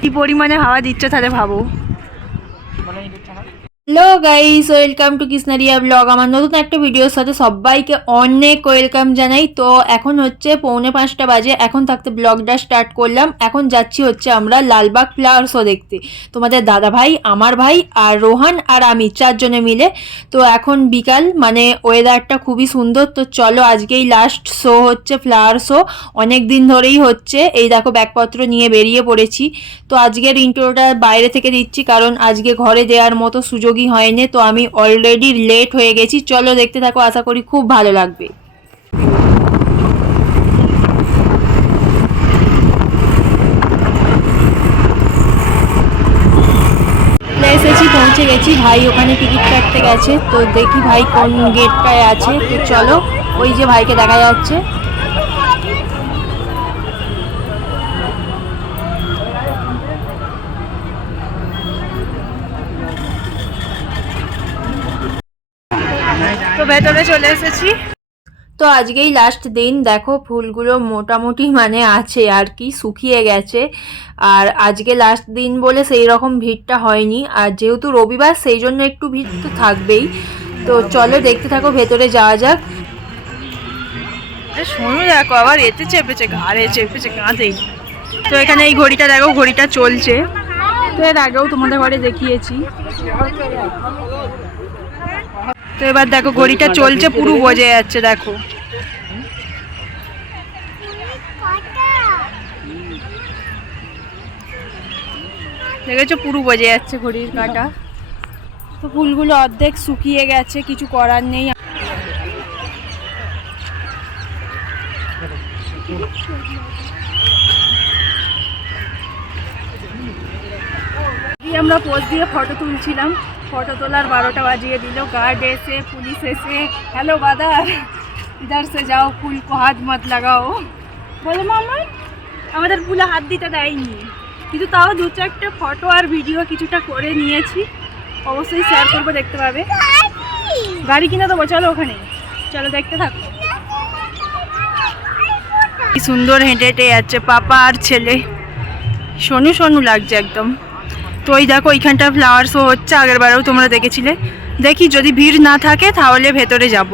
কি পরিমাণে হাওয়া দিচ্ছে তাহলে ভাবো। Hello guys welcome to Krishnaria blog আমার নতুন একটা ভিডিওর সাথে সবাইকে অনেক ওয়েলকাম জানাই। তো এখন হচ্ছে পৌনে পাঁচটা বাজে, এখন থাকতে ব্লগটা স্টার্ট করলাম। এখন যাচ্ছি হচ্ছে আমরা লালবাগ ফ্লাওয়ার শো দেখতে। তোমাদের দাদা ভাই, আমার ভাই আর রোহান আর আমি, চারজনে মিলে। তো এখন বিকাল মানে ওয়েদারটা খুবই সুন্দর। তো চলো আজকেই লাস্ট শো হচ্ছে ফ্লাওয়ার শো অনেক দিন ধরেই হচ্ছে। এই দেখো ব্যাগপত্র নিয়ে বেরিয়ে পড়েছি। তো আজকের ইন্ট্রোটা বাইরে থেকে দিচ্ছি, কারণ আজকে ঘরে দেওয়ার মতো সুযোগই হয়নি, তো আমি অলরেডি লেট হয়ে গেছি। চলো দেখতে থাকো, আশা করি খুব ভালো লাগবে। এসেছি, পৌঁছে গেছি। ভাই ওখানে টিকিট কাটতে গেছে, তো দেখি ভাই কোন গেটটায় আছে। তো চলো, ওই যে ভাইকে দেখা যাচ্ছে তো ভেতরে চলে এসেছি। তো আজকেই লাস্ট দিন দেখো ফুলগুলো মোটামুটি মানে আছে আর কি শুকিয়ে গেছে। আর আজকে লাস্ট দিন বলে সেই রকম ভিড়টা হয়নি। আর যেহেতু রবিবার সেই জন্য একটু ভিড় তো থাকবেই। তো চলো দেখতে থাকো ভেতরে যাওয়া যাক। শোনো দেখো আবার এতে চেপেছে ঘাড়ে চেপেছে কাঁধেই তো এখানে এই ঘড়িটা দেখো ঘড়িটা চলছে। তো এর আগেও তোমাদের ঘরে দেখিয়েছি। তো এবার দেখো ঘড়িটা চলছে, পুরো বোঝে যাচ্ছে, দেখো। দেখেছ? পুরো বোঝে যাচ্ছে ঘড়ির কাঁটা। তো ফুলগুলো অর্ধেক শুকিয়ে গেছে, কিছু করার নেই। আমরা পোজ দিয়ে ফটো তুলছিলাম। ফটো তোলার বারোটা বাজিয়ে দিল। গার্ড এসে পুলিশ এসে হ্যালো বাদার ইধার সে যাও, ফুল কো হাত মত লাগাও। বলে, মামা, আমাদের ফুলে হাত দিতে দেয়নি। কিন্তু তাও দু চারটে ফটো আর ভিডিও কিছুটা করে নিয়েছি। অবশ্যই শেয়ার করব, দেখতে পাবে। গাড়ি কিনে দেবো, চলো ওখানে। চলো, দেখতে থাকো। সুন্দর হেঁটে হেঁটে যাচ্ছে, পাপা আর ছেলে। শনু শনু, লাগছে একদম। তো ওই দেখো ওইখানটা ফ্লাওয়ার শো হচ্ছে, আগের বারেও তোমরা দেখেছিলে। দেখি যদি ভিড় না থাকে, তাহলে ভেতরে যাব।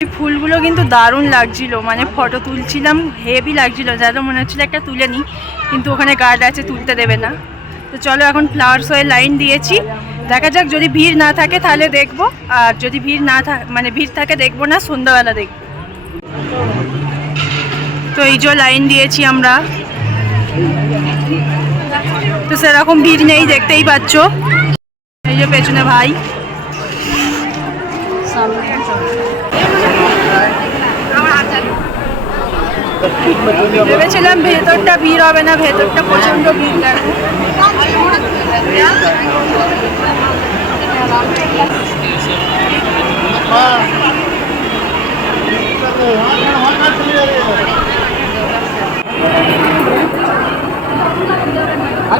এই ফুলগুলো কিন্তু দারুণ লাগছিল মানে ফটো তুলছিলাম হেভি লাগছিল যাতে মনে হচ্ছিল একটা তুলে নিই, কিন্তু ওখানে গার্ড আছে, তুলতে দেবে না। তো চলো এখন ফ্লাওয়ার শোয়ে লাইন দিয়েছি। দেখা যাক যদি ভিড় না থাকে, তাহলে দেখব। আর যদি ভিড় না থাকে মানে ভিড় থাকে, দেখব না, সন্ধ্যাবেলা দেখব। তো এই যে লাইন দিয়েছি আমরা। তো সেরকম ভিড় নেই, দেখতেই পাচ্ছ। এই যে পেছনে ভাই। ভেবেছিলাম ভেতরটা ভিড় হবে না, ভেতরটা প্রচণ্ড ভিড় লাগবে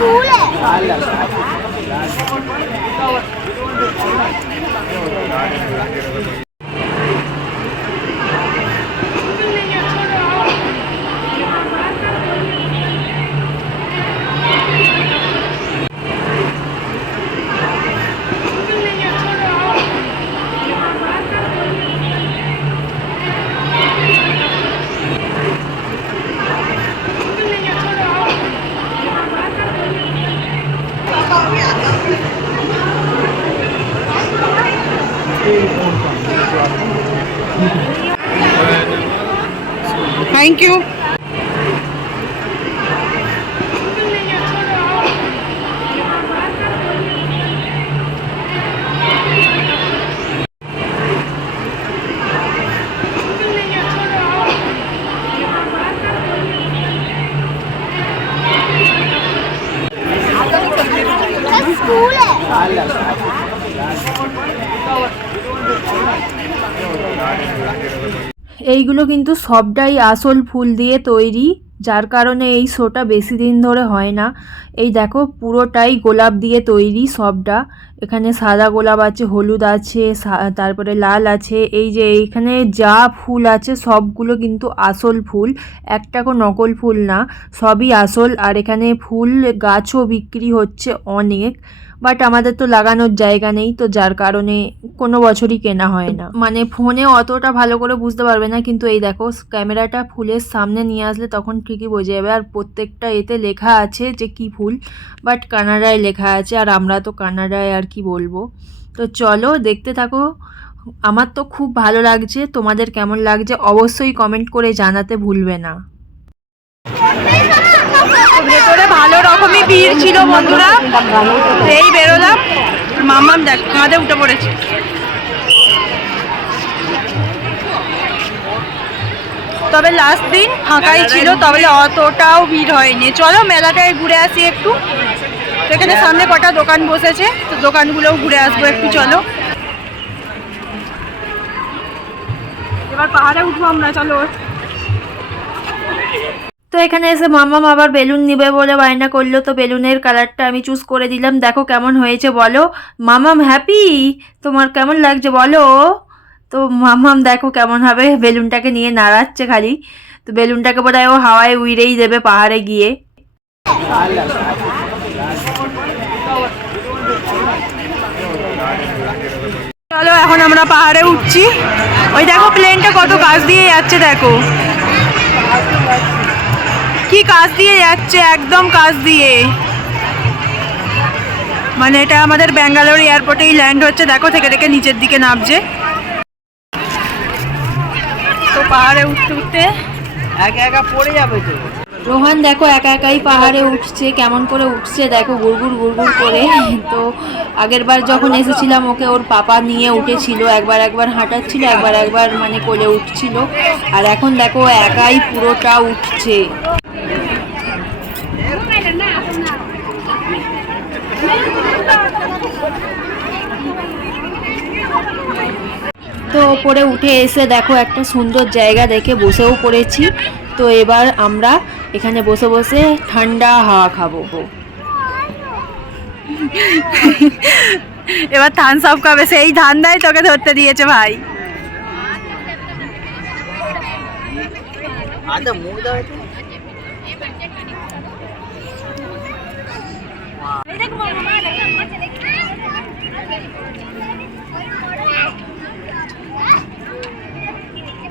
读嘞。এইগুলো কিন্তু সবটাই আসল ফুল দিয়ে তৈরি, যার কারণে এই শোটা বেশি দিন ধরে হয় না। এই দেখো, পুরোটাই গোলাপ দিয়ে তৈরি সবটা। এখানে সাদা গোলাপ আছে, হলুদ আছে তারপরে লাল আছে। এই যে এইখানে যা ফুল আছে, সবগুলো কিন্তু আসল ফুল। একটাকো নকল ফুল না, সবই আসল। আর এখানে ফুল গাছও বিক্রি হচ্ছে অনেক। বাট আমাদের তো লাগানোর জায়গা নেই, তো যার কারণে কোনো বছরই কেনা হয় না। মানে ফোনে অতটা ভালো করে বুঝতে পারবে না, কিন্তু এই দেখো, ক্যামেরাটা ফুলের সামনে নিয়ে আসলে তখন ঠিকই বোঝা যাবে। আর প্রত্যেকটা এতে লেখা আছে যে কি ফুল বাট কানাডায় লেখা আছে, আর আমরা তো কানাডায় আর কি বলব। তো চলো দেখতে থাকো। আমার তো খুব ভালো লাগছে, তোমাদের কেমন লাগছে অবশ্যই কমেন্ট করে জানাতে ভুলবে না ভেতরে ভালো রকমই ভিড় ছিল বন্ধুরা এই বেরোলাম। মামাম দেখ কাঁধে উঠে পড়েছে। তবে লাস্ট দিন ফাঁকাই ছিল তবে অতটাও ভিড় হয়নি। চলো মেলাটায় ঘুরে আসি একটু। তো এখানে সামনে কটা দোকান বসেছে তো দোকানগুলোও ঘুরে আসব একটু চলো। এবার পাহাড়ে উঠবো আমরা চলো। তো এখানে এসে মামাম আবার বেলুন নিবে বলে বায়না করল। তো বেলুনের কালারটা আমি চুজ করে দিলাম। দেখো কেমন হয়েছে বলো। মামাম হ্যাপি তোমার কেমন লাগছে বলো? তো মামাম দেখো কেমন হবে। বেলুনটাকে নিয়ে নাড়াচ্ছে খালি। তো বেলুনটাকে বোধহয় ও হাওয়ায় উইরেই দেবে পাহাড়ে গিয়ে। চলো এখন আমরা পাহাড়ে উঠছি। ওই দেখো প্লেনটা কত কাজ দিয়ে যাচ্ছে, দেখো। কি কাজ দিয়ে যাচ্ছে? একদম কাজ দিয়ে। মানে এটা আমাদের ব্যাঙ্গালোর এয়ারপোর্টেই ল্যান্ড হচ্ছে, দেখো, থেকে থেকে নিচের দিকে নামছে। তো পাহাড়ে উঠতে উঠতে একা একা পড়ে যাবে তো। রোহান, দেখো, একা একাই পাহাড়ে উঠছে, কেমন করে উঠছে, দেখো গুড়গুড় গুড়গুড় করে। তো আগের বার যখন এসেছিলাম, ওকে ওর পাপা নিয়ে উঠেছিল, একবার একবার হাঁটাচ্ছিল, একবার একবার মানে কোলে উঠছিল। আর এখন দেখো, একাই পুরোটা উঠছে। তো ওপরে উঠে এসে দেখো একটা সুন্দর জায়গা দেখে বসেও পড়েছি। তো এবার আমরা এখানে বসে বসে ঠান্ডা হাওয়া খাব। এবার ধান সব খাবে। সেই ধান দেয় তোকে ধরতে দিয়েছে ভাই।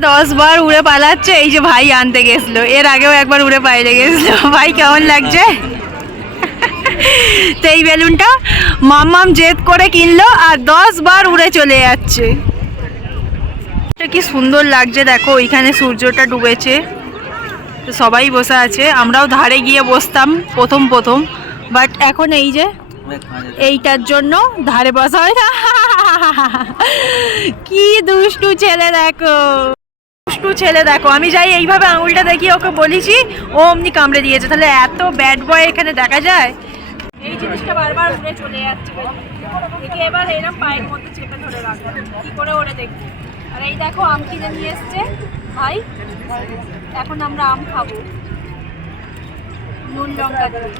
দশ বার উড়ে পালাচ্ছে, এই যে ভাই আনতে গেছিল। এর আগেও একবার উড়ে পাইলে গেছিল। ভাই কেমন লাগছে? তো এই বেলুনটা মাম্মাম জেদ করে কিনলো আর দশ বার উড়ে চলে যাচ্ছে। কি সুন্দর লাগছে, দেখো, ওইখানে সূর্যটা ডুবেছে। সবাই বসে আছে, আমরাও ধারে গিয়ে বসতাম, প্রথম প্রথম। বাট এখন এই যে, এইটার জন্য ধারে বসা হয় না। কি দুষ্টু ছেলে, দেখো। দুষ্টু ছেলে, দেখো, আমি যাই এইভাবে আঙুলটা দেখিয়ে ওকে বলেছি, ও অমনি কামড়ে দিয়েছে। তাহলে এত ব্যাড বয় এখানে দেখা যায়? এই জিনিসটা বারবার উড়ে চলে যাচ্ছে দেখে এবার এরকম পায়ের মধ্যে চেপে ধরে রাখব। কি করে ওরে দেখি আর এই দেখো, আম কিনে নিয়ে এসছে। ভাই, এখন আমরা আম খাব। নুন লঙ্কা দিয়ে।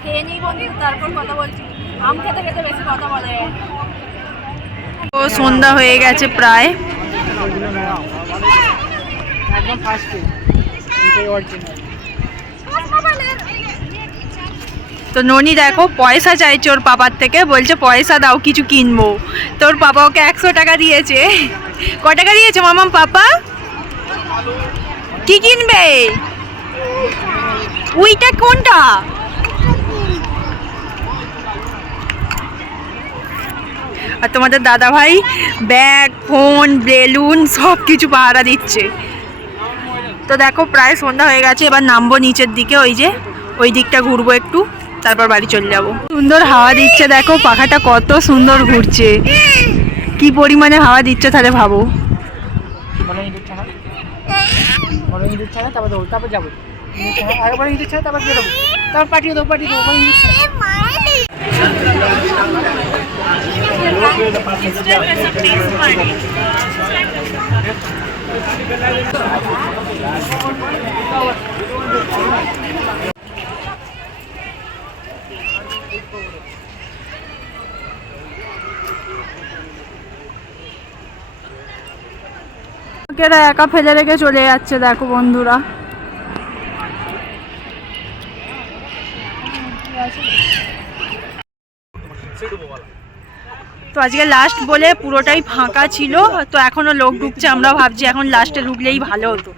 খেয়ে নিই বন্ধু তারপর কথা বলছি আম খেতে খেতে বেশি কথা বলে তো সন্ধ্যা হয়ে গেছে প্রায় একদম ফার্স্ট তো ননি দেখো, পয়সা চাইছে ওর পাপার থেকে, বলছে পয়সা দাও, কিছু কিনবো। তোর পাপা ওকে একশো টাকা দিয়েছে। ক টাকা দিয়েছে মামাম পাপা? কি কিনবে? উইটা কোনটা? আর তোমাদের দাদা ভাই ব্যাগ, ফোন, বেলুন সব কিছু পাহারা দিচ্ছে। তো দেখো প্রায় সন্ধ্যা হয়ে গেছে এবার নামবো নিচের দিকে ওই যে ওই দিকটা ঘুরবো একটু তারপর বাড়ি চলে যাব সুন্দর হাওয়া দিচ্ছে দেখো পাখাটা কত সুন্দর ঘুরছে কি পরিমাণে হাওয়া দিচ্ছে তাহলে ভাবো তারপর একা ফেলে রেখে চলে যাচ্ছে, দেখো বন্ধুরা। তো আজকে লাস্ট বলে পুরোটাই ফাঁকা ছিল, তো এখনও লোক ঢুকছে, আমরা ভাবছি এখন লাস্টে ঢুকলেই ভালো হতো।